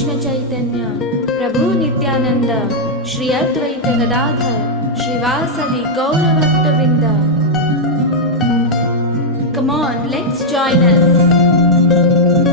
Krishna Chaitanya Prabhu Nityanand Shri Advaita Gadadhar श्रीवासदि Gaur भक्तवृंद. Come on, let's join us.